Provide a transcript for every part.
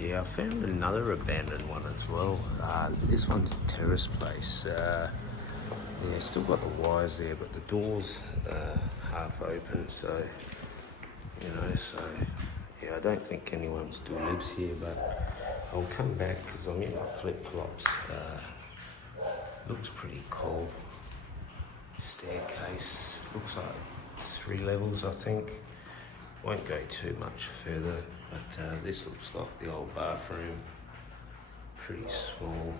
Yeah, I found another abandoned one as well. This one's a terrace place. Yeah, still got the wires there, but the door's half open, so, yeah, I don't think anyone still lives here, but I'll come back because I'm in my flip-flops. Looks pretty cool. Staircase, looks like 3 levels, I think. Won't go too much further, but this looks like the old bathroom. Pretty small.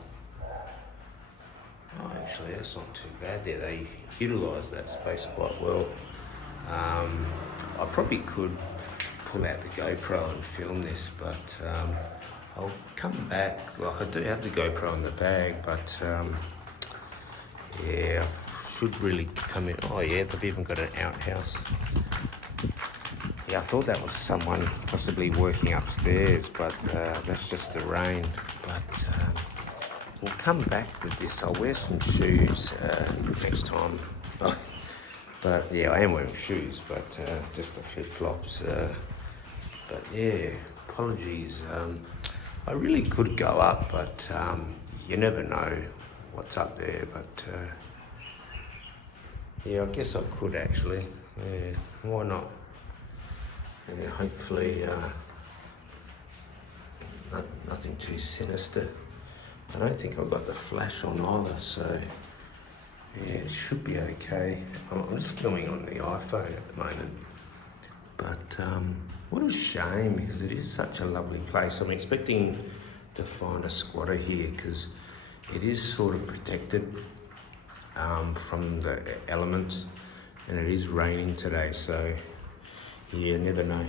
Oh, actually, that's not too bad there. They utilise that space quite well. I probably could pull out the GoPro and film this, but I'll come back. Like, I do have the GoPro in the bag, but yeah, should really come in. Oh yeah, they've even got an outhouse. Yeah, I thought that was someone possibly working upstairs, but that's just the rain. But we'll come back with this. I'll wear some shoes next time. But yeah, I am wearing shoes, but just the flip-flops. But yeah, apologies. I really could go up, but you never know what's up there. But yeah, I guess I could actually. Yeah, why not? Yeah, hopefully nothing too sinister. I don't think I've got the flash on either, so yeah, it should be okay. I'm just filming on the iPhone at the moment. But what a shame, because it is such a lovely place. I'm expecting to find a squatter here because it is sort of protected from the elements, and it is raining today, so yeah, never know.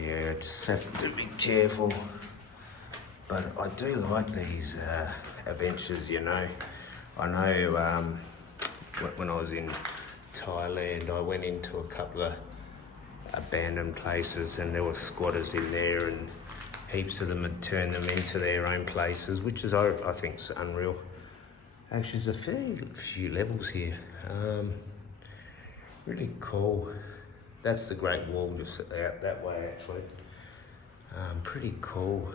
Yeah, just have to be careful. But I do like these adventures, you know. I know when I was in Thailand, I went into a couple of abandoned places and there were squatters in there, and heaps of them had turned them into their own places, which is, I think, is unreal. Actually, there's a fair few levels here. Really cool. That's the Great Wall just out that way, actually. Pretty cool.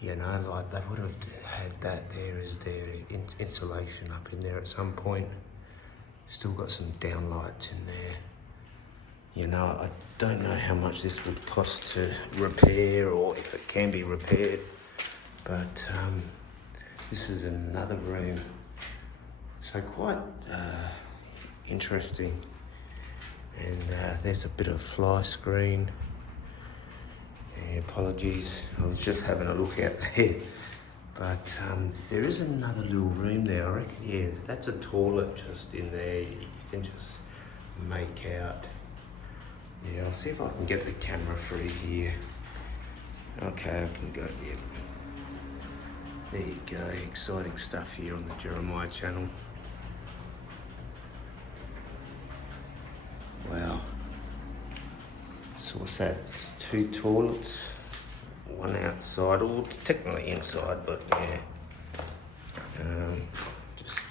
You know, like they would have had that there as their insulation up in there at some point. Still got some downlights in there. You know, I don't know how much this would cost to repair or if it can be repaired, but this is another room. So quite interesting. And there's a bit of fly screen. Yeah, apologies, I was just having a look out there. But there is another little room there, I reckon. Yeah, that's a toilet just in there. You can just make out. Yeah, I'll see if I can get the camera free here. Okay, I can go, yeah. There you go, exciting stuff here on the Jeremiah channel. Wow. So what's that? 2 toilets, 1 outside, or it's technically inside, but yeah. Just,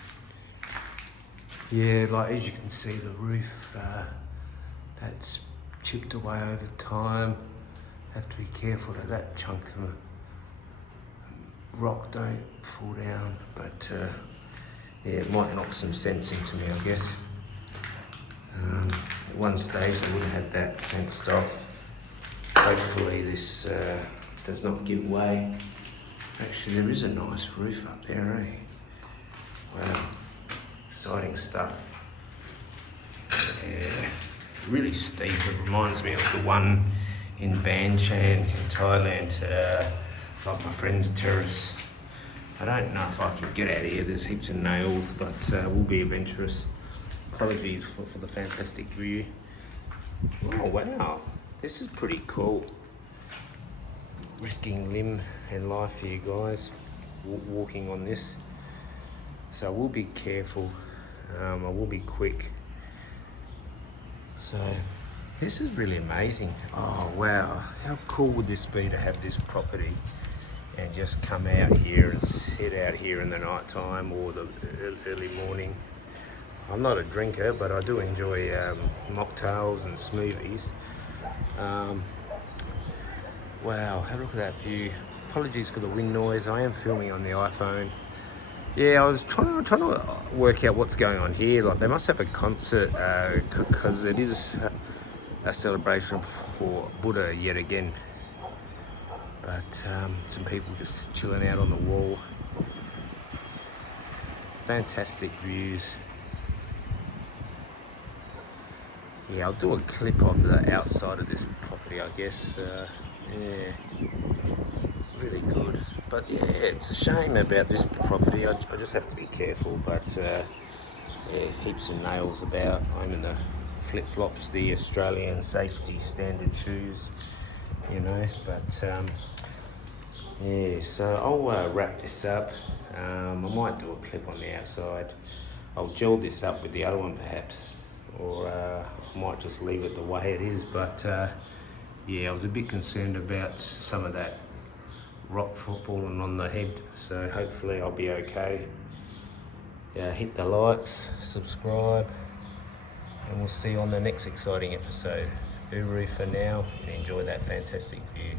yeah, like as you can see, the roof, that's chipped away over time. Have to be careful that that chunk of rock don't fall down, but yeah, it might knock some sense into me, I guess. At one stage I would have had that fenced off. Hopefully this does not give way. Actually, there is a nice roof up there, eh? Wow, exciting stuff. Yeah, really steep. It reminds me of the one in Ban Chan in Thailand, like my friend's terrace. I don't know if I can get out of here. There's heaps of nails, but we'll be adventurous. Apologies for the fantastic view. Oh wow, this is pretty cool. Risking limb and life for you guys, walking on this. So we'll be careful. I will be quick. So this is really amazing. Oh wow, how cool would this be to have this property and just come out here and sit out here in the night time or the early morning. I'm not a drinker, but I do enjoy mocktails and smoothies. Wow, have a look at that view. Apologies for the wind noise. I am filming on the iPhone. Yeah, I was trying to work out what's going on here. Like, they must have a concert because it is a celebration for Buddha yet again. But some people just chilling out on the wall. Fantastic views. Yeah, I'll do a clip of the outside of this property, I guess. Yeah, really good. But yeah, it's a shame about this property. I just have to be careful. But yeah, heaps of nails about. I'm in the flip-flops, the Australian safety standard shoes, you know. But yeah, so I'll wrap this up. I might do a clip on the outside. I'll gel this up with the other one perhaps, or I might just leave it the way it is. But yeah, I was a bit concerned about some of that rock falling on the head, so hopefully I'll be okay. Hit the likes, subscribe, and we'll see you on the next exciting episode. Uru for now, and enjoy that fantastic view.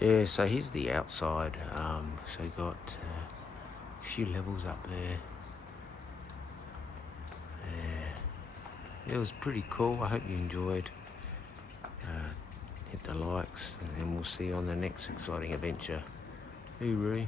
Yeah, so here's the outside. So you got a few levels up there. Yeah, it was pretty cool. I hope you enjoyed. Hit the likes, and then we'll see you on the next exciting adventure. Uru.